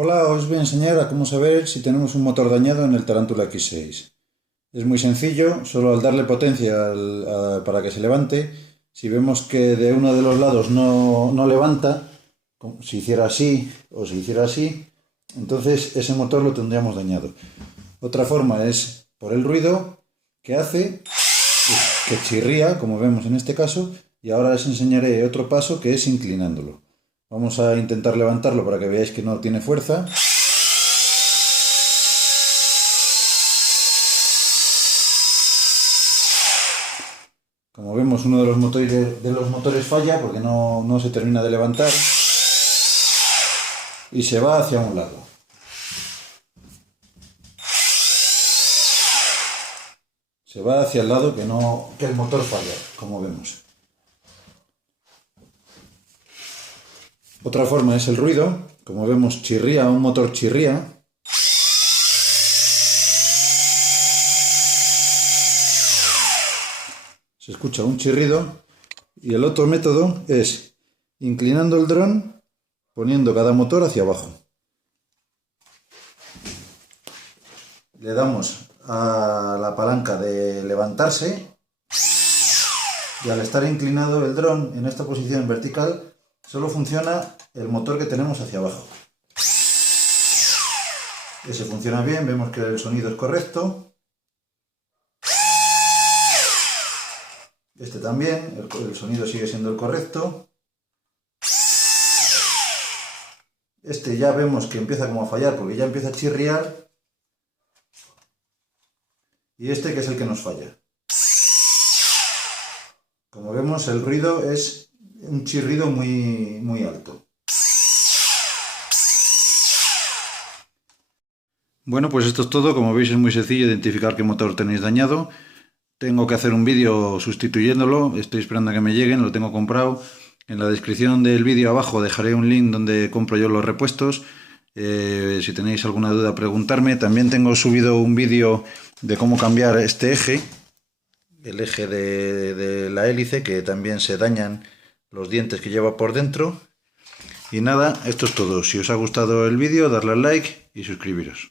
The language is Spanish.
Hola, os voy a enseñar a cómo saber si tenemos un motor dañado en el Tarántula X6. Es muy sencillo, solo al darle potencia para que se levante, si vemos que de uno de los lados no levanta, si hiciera así o si hiciera así, entonces ese motor lo tendríamos dañado. Otra forma es por el ruido que hace, que chirría, como vemos en este caso, y ahora les enseñaré otro paso que es inclinándolo. Vamos a intentar levantarlo para que veáis que no tiene fuerza. Como vemos, uno de los motores falla porque no se termina de levantar y se va hacia un lado. Se va hacia el lado que el motor falla, como vemos. Otra forma es el ruido. Como vemos, chirría, un motor chirría. Se escucha un chirrido. Y el otro método es inclinando el dron, poniendo cada motor hacia abajo. Le damos a la palanca de levantarse y al estar inclinado el dron en esta posición vertical solo funciona el motor que tenemos hacia abajo. Ese funciona bien, vemos que el sonido es correcto. Este también, el sonido sigue siendo el correcto. Este ya vemos que empieza como a fallar porque ya empieza a chirriar. Y este que es el que nos falla. Como vemos, el ruido es un chirrido muy alto. Bueno, pues esto es todo. Como veis, es muy sencillo identificar qué motor tenéis dañado. Tengo que hacer un vídeo sustituyéndolo, estoy esperando a que me lleguen, lo tengo comprado. En la descripción del vídeo abajo dejaré un link donde compro yo los repuestos. Si tenéis alguna duda, preguntarme. También tengo subido un vídeo de cómo cambiar este eje, el eje de la hélice, que también se dañan los dientes que lleva por dentro. Y nada, esto es todo. Si os ha gustado el vídeo, darle al like y suscribiros.